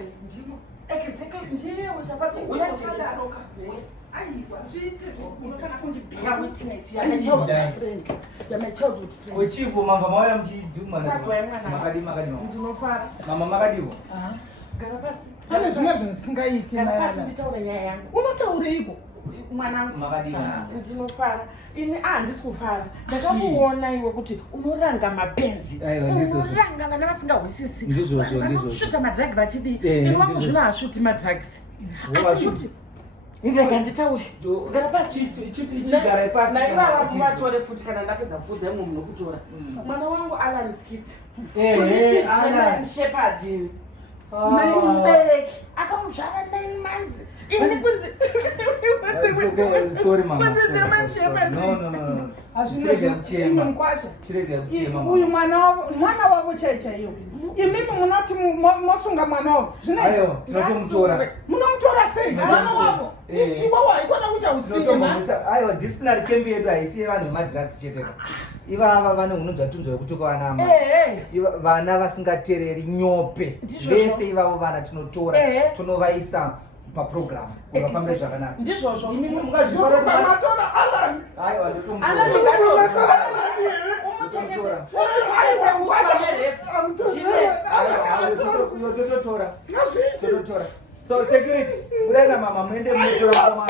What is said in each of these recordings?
ndiwe ndimo exactly ndiye utapata uyachanda roka aiwa zviite unokana kundibhira witness you are my childhood friend you are my childhood friend wechipo mama mauya mchidhuma makadi ndinofara mama makadiwo gara pasi pane zvimwe zvisingaiti gara pasi nditaura nyaya yangu unotaureiko mwanangu makadiwo ndinofara ini handisi kufara ndakamuona iwe kuti unoranga mapenzi unoranga vana vasingahwisisi vanosvuta madhiragi vachidii ini wangu zvino hasvuti madhiragisi asi kuti ndinga nditaure gara pasi naivava kuvatore futi kana ndapedza kuudza imwe munhu kutora mwana wangu Allen skits kuniti German Shepherd mubereki akamuzvara 9 months ini kunzi sorry mama kunzi German Shepherd no uyu mwana wavo chaichaiyo imimi munoti mosunga mwana wavo zvinoayo tinotomutora munomutora sei mwana wavo iwawo haikona kuchausiya aiwa disciplinary camp yedu haisi yevanhu vemadrugs chete ivava vane unonzwa tunzwa yekuti kwanama vana vasingateereri nyope vese ivavo vana tinotora tonovaisa paprogram vafambe zvakanaka ndizvozvo imimi mungazvimatora Allen aiwa tototora so security urena mama muende munotora mama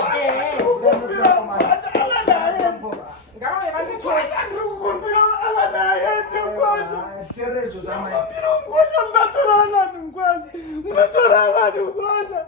Terezvo zvamai. Munotora Allen mngwana.